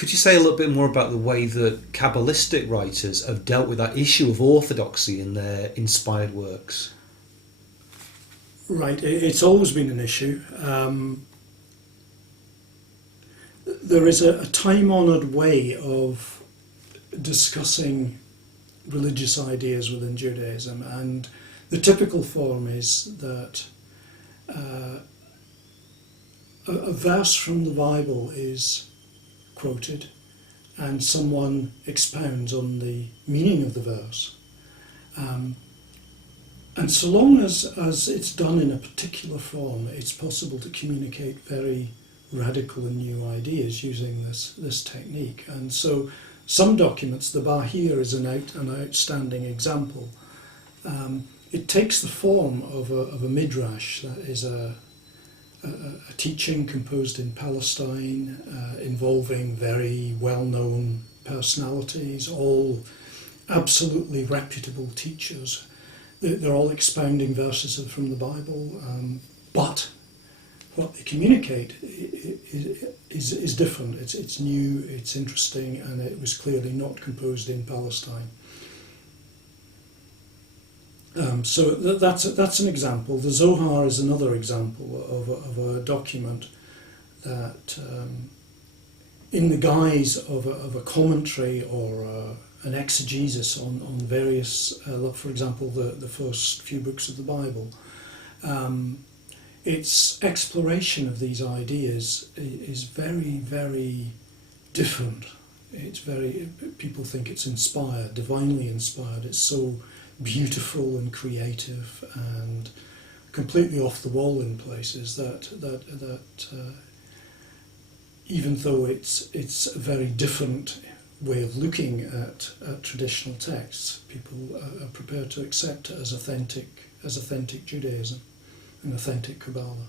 Could you say a little bit more about the way that Kabbalistic writers have dealt with that issue of orthodoxy in their inspired works? Right, it's always been an issue. There is a time-honoured way of discussing religious ideas within Judaism, and the typical form is that a verse from the Bible is quoted and someone expounds on the meaning of the verse. And so long as it's done in a particular form, it's possible to communicate very radical and new ideas using this technique. And so some documents, the Bahir is an outstanding example. It takes the form of a midrash, that is a teaching composed in Palestine, involving very well-known personalities, all absolutely reputable teachers. They're all expounding verses from the Bible, but what they communicate is different. It's new, it's interesting, and it was clearly not composed in Palestine. So that's an example. The Zohar is another example of a document that, in the guise of a commentary or an exegesis on various, for example, the first few books of the Bible, its exploration of these ideas is very, very different. People think it's inspired, divinely inspired. It's so beautiful and creative and completely off the wall in places that even though it's a very different way of looking at traditional texts, people are prepared to accept it as authentic Judaism and authentic Kabbalah.